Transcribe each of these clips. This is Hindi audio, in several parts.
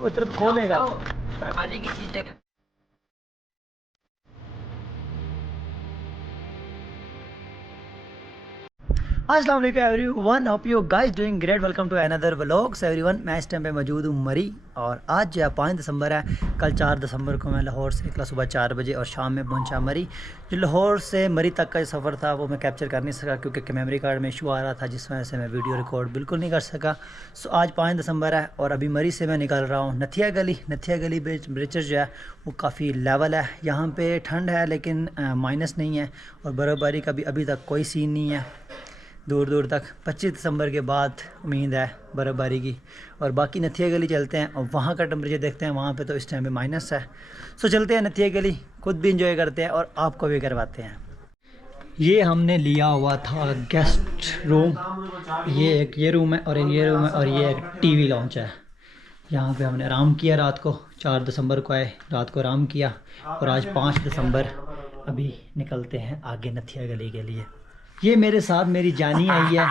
वो तरफ खोलेगा। अस्सलाम वालेकुम everyone, hope you guys doing great. Welcome to another vlogs everyone. मैं इस टाइम पे मौजूद हूँ मरी, और आज जो है 5 दिसंबर है। कल 4 दिसंबर को मैं लाहौर से निकला सुबह 4 बजे और शाम में पहुंचा मरी। जो लाहौर से मरी तक का जो सफ़र था वो मैं कैप्चर कर नहीं सका क्योंकि मेमोरी कार्ड में इशू आ रहा था, जिस वजह से मैं वीडियो रिकॉर्ड बिल्कुल नहीं कर सका। सो आज 5 दिसंबर है और अभी मरी से मैं निकल रहा हूँ नथिया गली ब्रिचर जो है वो काफ़ी लेवल है। यहाँ पे ठंड है लेकिन माइनस नहीं है, और बर्फ़बारी का भी अभी तक कोई सीन नहीं है दूर दूर तक। 25 दिसंबर के बाद उम्मीद है बर्फ़बारी की। और बाकी नथिया गली चलते हैं और वहाँ का टेम्परेचर देखते हैं। वहाँ पे तो इस टाइम पे माइनस है। सो चलते हैं नथिया गली, खुद भी इंजॉय करते हैं और आपको भी करवाते हैं। ये हमने लिया हुआ था गेस्ट रूम। ये रूम है और ये रूम है और ये एक टीवी लॉन्च है। यहाँ पे हमने आराम किया रात को। 4 दिसंबर को आए, रात को आराम किया, और आज 5 दिसंबर अभी निकलते हैं आगे नथिया गली के लिए। ये मेरे साथ मेरी जानी आई है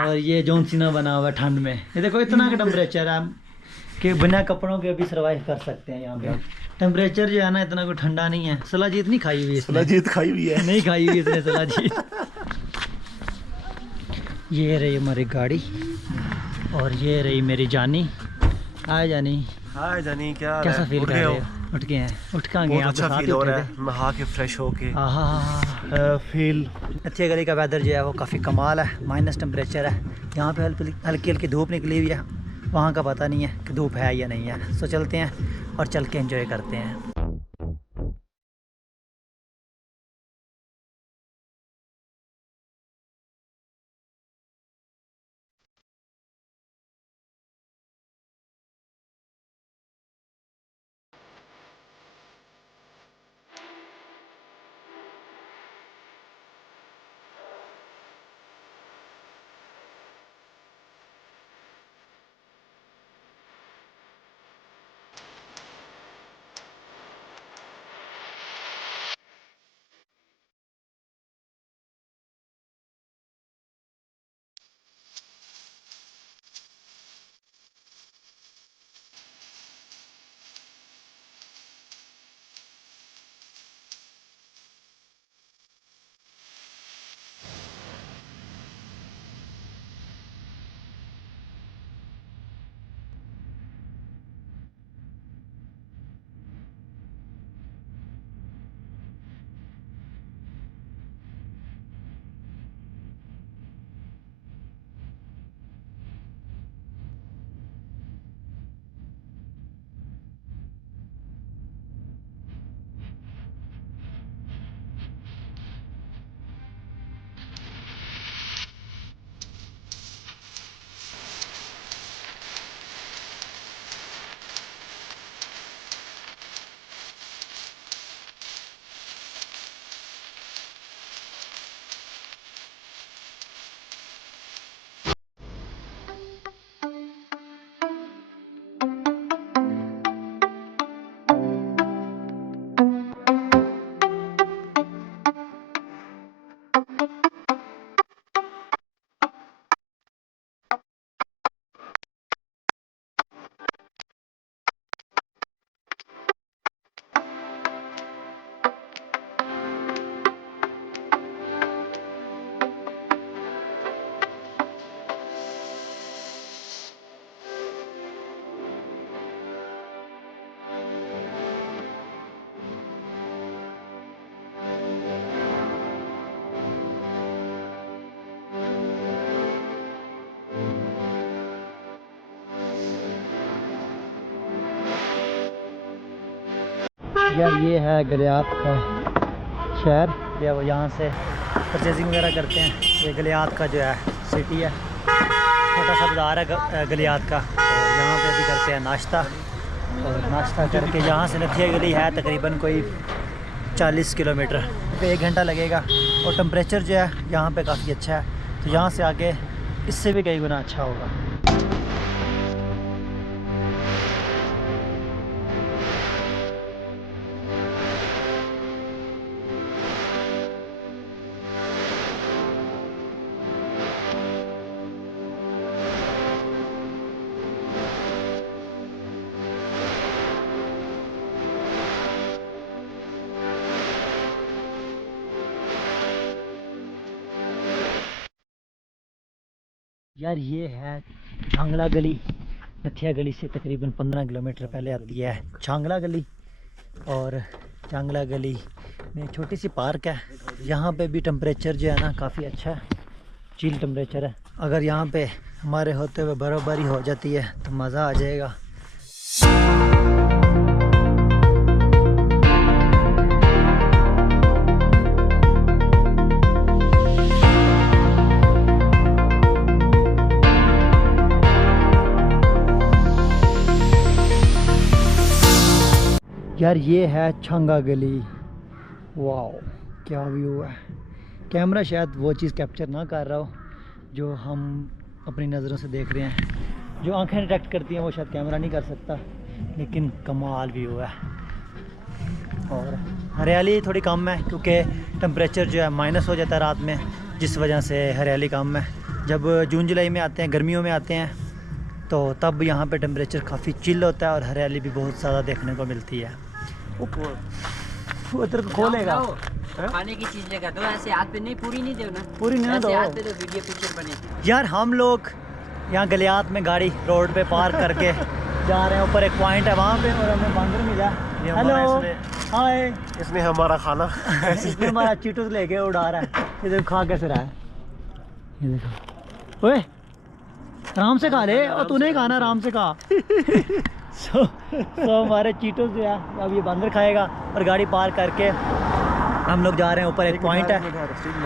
और ये जॉन सीना बना हुआ है ठंड में। ये देखो इतना का टेम्परेचर है कि बिना कपड़ों के भी सर्वाइव कर सकते हैं यहाँ पे। टेम्परेचर जो है ना इतना कोई ठंडा नहीं है। सलाजीत नहीं खाई हुई, सलाजीत खाई हुई है। नहीं खाई हुई इसने सलाजीत। ये रही हमारी गाड़ी और ये रही मेरी जानी। हाय जानी। हाय जानी, क्या कैसा फील कर रहे हो? उठ गए हैं? उठ कहाँ गए? बहुत अच्छा फील हो रहा है, नहा के फ्रेश होके फील। नथिया गली का वेदर जो है वो काफ़ी कमाल है। माइनस टेम्परेचर है यहाँ पे, हल्की हल्की धूप निकली हुई है। वहाँ का पता नहीं है कि धूप है या नहीं है। सो चलते हैं और चल के एंजॉय करते हैं। यार ये है गलियात का शहर, ये वो यहाँ से परचेजिंग वगैरह करते हैं। ये गलियात का जो है सिटी है, छोटा सा बाज़ार है गलियात का। तो यहाँ पे भी करते हैं नाश्ता, और नाश्ता करके यहाँ से नथिया गली है तकरीबन कोई 40 किलोमीटर पे 1 घंटा लगेगा। और टेम्परेचर जो है यहाँ पे काफ़ी अच्छा है, तो यहाँ से आगे इससे भी कई गुना अच्छा होगा। यार ये है छांगला गली। नथिया गली से तकरीबन 15 किलोमीटर पहले आती है छांगला गली। और छांगला गली में छोटी सी पार्क है। यहाँ पे भी टेम्परेचर जो है ना काफ़ी अच्छा है, चिल टेम्परेचर है। अगर यहाँ पे हमारे होते हुए बर्फ़बारी हो जाती है तो मज़ा आ जाएगा। यार ये है छांगा गली। वाओ क्या व्यू है। कैमरा शायद वो चीज़ कैप्चर ना कर रहा हो जो हम अपनी नज़रों से देख रहे हैं। जो आंखें डिटेक्ट करती हैं वो शायद कैमरा नहीं कर सकता, लेकिन कमाल व्यू है। और हरियाली थोड़ी कम है क्योंकि टेम्परेचर जो है माइनस हो जाता है रात में, जिस वजह से हरियाली कम है। जब जून जुलाई में आते हैं, गर्मियों में आते हैं, तो तब यहाँ पे टेम्परेचर काफ़ी चिल होता है और हरियाली भी बहुत ज़्यादा देखने को मिलती है। उधर खोलेगा खाने की चीज लेकर दो, ऐसे हाथ पे नहीं, पूरी नहीं दो ना, पूरी नहीं दो। ऐसे हाथ पे दो, वीडियो पिक्चर बने। यार हम लोग यहाँ गलियात में गाड़ी रोड पे पार्क करके जा रहे हैं। ऊपर एक पॉइंट है वहाँ पे और हमें बांदर मिला। Hello hi. इसने हमारा खाना इसमें हमारा चीटूस लेके उड़ा रहा है। ये देखो खा कैसे रहा है, ये देखो। ओए आराम से खा ले, और तूने ही खाना, आराम से खा। सो हमारे चीटोस जो है अब ये बंदर खाएगा। और गाड़ी पार्क करके हम लोग जा रहे हैं ऊपर। एक पॉइंट है,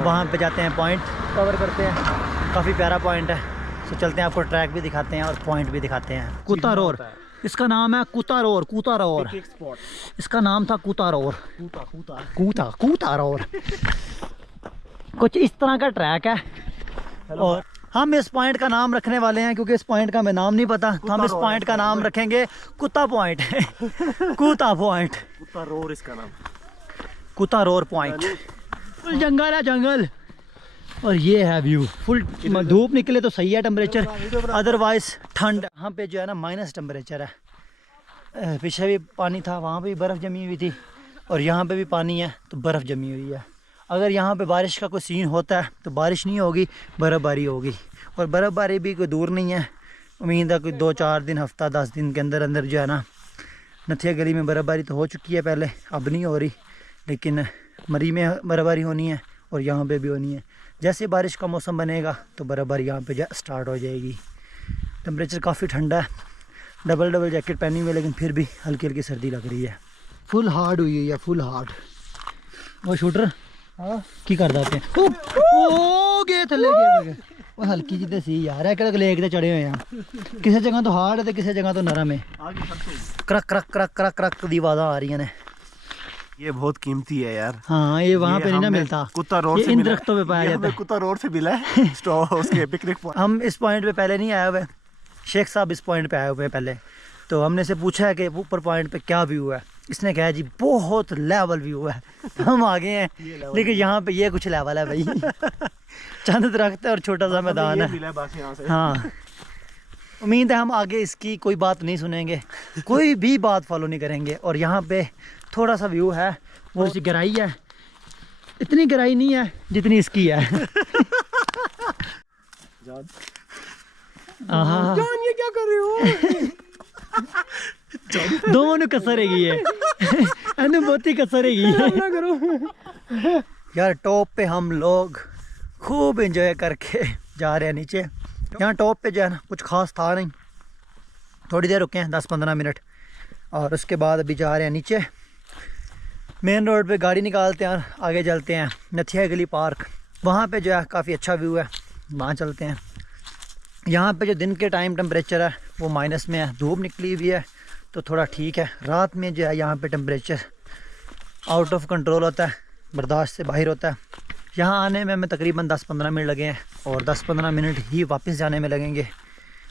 वहाँ पे जाते हैं, पॉइंट कवर करते हैं। काफ़ी प्यारा पॉइंट है। तो चलते हैं, आपको ट्रैक भी दिखाते हैं और पॉइंट भी दिखाते हैं। कुतारोर, इसका नाम है कुतारोर। कुतारोर इसका नाम था, कुतारोर। कुतारोर कुछ इस तरह का ट्रैक है। और हम इस पॉइंट का नाम रखने वाले हैं क्योंकि इस पॉइंट का हमें नाम नहीं पता, तो हम इस पॉइंट का नाम रखेंगे कुत्ता पॉइंट। कुत्ता पॉइंट, कुतारोर इसका नाम, कुतारोर पॉइंट। फुल जंगल है, जंगल। और ये है व्यू। फुल धूप निकले तो सही है टेम्परेचर, अदरवाइज ठंड। यहाँ पे जो है ना माइनस टेम्परेचर है। पीछे भी पानी था, वहाँ पे भी बर्फ़ जमी हुई थी, और यहाँ पे भी पानी है तो बर्फ़ जमी हुई है। अगर यहाँ पे बारिश का कोई सीन होता है तो बारिश नहीं होगी, बर्फ़बारी होगी। और बर्फ़बारी भी कोई दूर नहीं है। उम्मीद है कोई 2-4 दिन, हफ्ता 10 दिन के अंदर अंदर जो है ना, नथिया गली में बर्फ़बारी तो हो चुकी है पहले, अब नहीं हो रही, लेकिन मरी में बर्फ़बारी होनी है और यहाँ पे भी होनी है। जैसे बारिश का मौसम बनेगा तो बर्फ़बारी यहाँ पे स्टार्ट हो जाएगी। टेम्परेचर काफ़ी ठंडा है, डबल जैकेट पहनी हुई है, लेकिन फिर भी हल्की हल्की सर्दी लग रही है। फुल हार्ड हुई है, फुल हार्ड। वो शूटर की कर देते गए थले गए वो हल्की जी तो सी यार है, लेक ते चढ़े हुए हैं। किसी जगह तो हार्ड है तो किसी जगह तो नरम है। करक करक करक करक करक दी आवाज़ आ रही है। ये बहुत कीमती है यार। हाँ, ये वहाँ पे नहीं ना मिलता, कुत्ता रोड से इन दरख्तों पे पाया जाता है। कुत्ता रोड से मिला है। उसके पिकनिक पॉइंट। हम इस पॉइंट पे पहले नहीं आए हुए, शेख साहब इस पॉइंट पे आए हुए हैं पहले। तो हमने से पूछा है कि ऊपर पॉइंट पे क्या व्यू है। इसने कहा जी बहुत लेवल व्यू है। हम आ गए हैं, लेकिन यहाँ पे ये कुछ लेवल है भाई। चंद दरख्त है और छोटा सा मैदान है। हाँ, उम्मीद है हम आगे इसकी कोई बात नहीं सुनेंगे, कोई भी बात फॉलो नहीं करेंगे। और यहाँ पे थोड़ा सा व्यू है, वो सी गहराई है, इतनी गहराई नहीं है जितनी इसकी है। जान ये क्या कर रहे हो? दोनों कसरेगी है। बहुत ही कसरेगी। यार टॉप पे हम लोग खूब एंजॉय करके जा रहे हैं नीचे। यहाँ टॉप पे जो है ना कुछ खास था नहीं, थोड़ी देर रुके हैं 10-15 मिनट, और उसके बाद अभी जा रहे हैं नीचे। मेन रोड पे गाड़ी निकालते हैं और आगे चलते हैं नथिया गली पार्क। वहाँ पे जो है काफ़ी अच्छा व्यू है, वहाँ चलते हैं। यहाँ पे जो दिन के टाइम टेम्परेचर है वो माइनस में है, धूप निकली हुई है तो थोड़ा ठीक है। रात में जो है यहाँ पे टेम्परेचर आउट ऑफ कंट्रोल होता है, बर्दाश्त से बाहर होता है। यहाँ आने में हमें तकरीबन 10-15 मिनट लगे हैं और 10-15 मिनट ही वापस जाने में लगेंगे।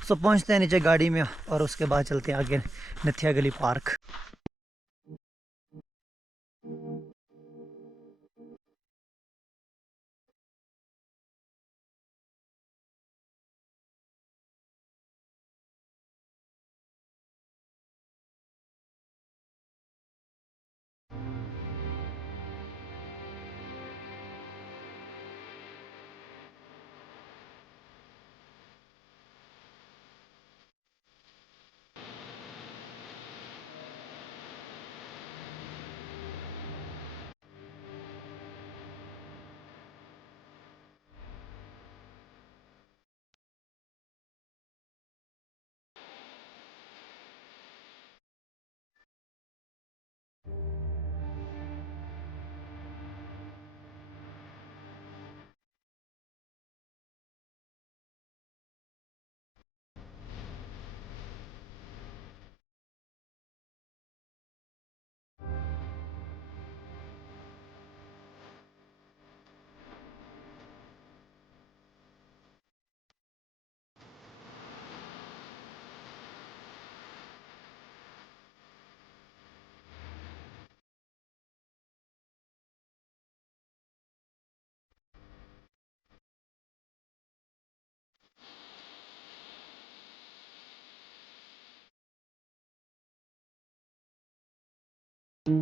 सो पहुँचते हैं नीचे गाड़ी में और उसके बाद चलते हैं आगे नथिया गली पार्क। यार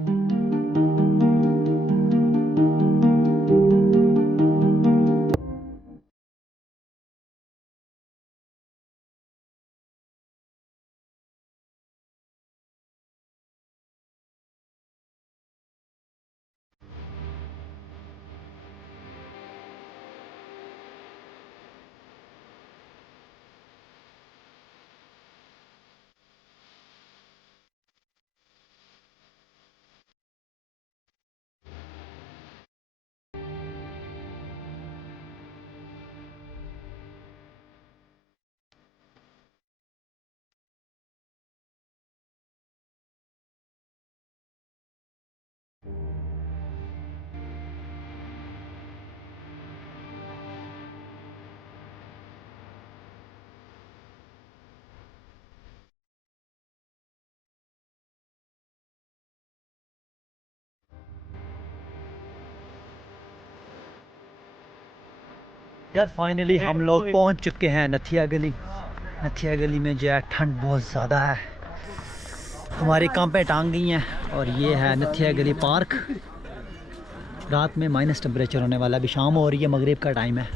फाइनली हम लोग पहुंच चुके हैं नथिया गली। नथिया गली में जो है ठंड बहुत ज़्यादा है, हमारी कांपे टांग गई हैं। और ये है नथिया गली पार्क। रात में माइनस टेम्परेचर होने वाला है, अभी शाम हो रही है, मगरिब का टाइम है।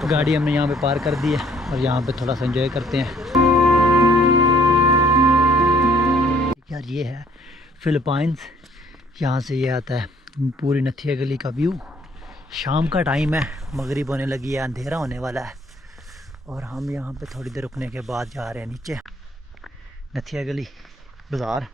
तो गाड़ी हमने यहाँ पे पार्क कर दी है और यहाँ पे थोड़ा सा एंजॉय करते हैं। यार ये है फिलिपाइंस, यहाँ से ये आता है पूरी नथिया गली का व्यू। शाम का टाइम है, मगरिब होने लगी है, अंधेरा होने वाला है। और हम यहाँ पे थोड़ी देर रुकने के बाद जा रहे हैं नीचे नथिया गली बाज़ार।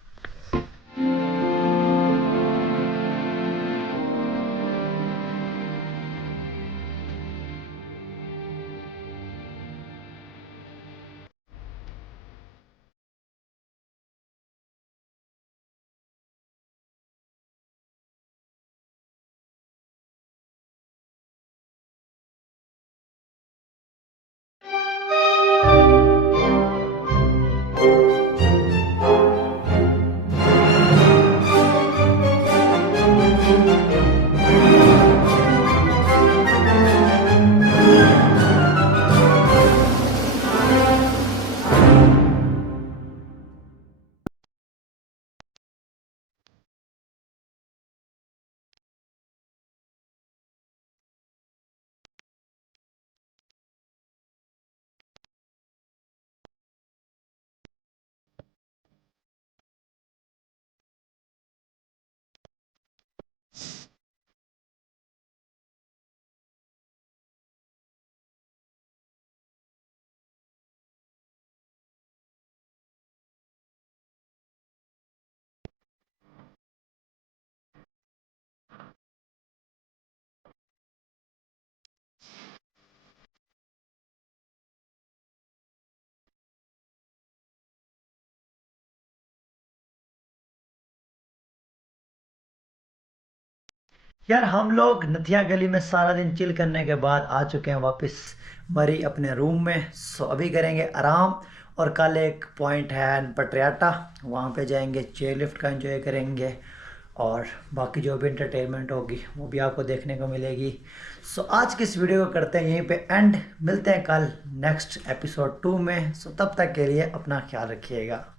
यार हम लोग नथिया गली में सारा दिन चिल करने के बाद आ चुके हैं वापस मरी अपने रूम में। सो अभी करेंगे आराम। और कल एक पॉइंट है पटरियाटा, वहाँ पे जाएंगे, चेयर लिफ्ट का एंजॉय करेंगे। और बाकी जो भी इंटरटेनमेंट होगी वो भी आपको देखने को मिलेगी। सो आज की इस वीडियो को करते हैं यहीं पे एंड। मिलते हैं कल नेक्स्ट एपिसोड 2 में। सो तब तक के लिए अपना ख्याल रखिएगा।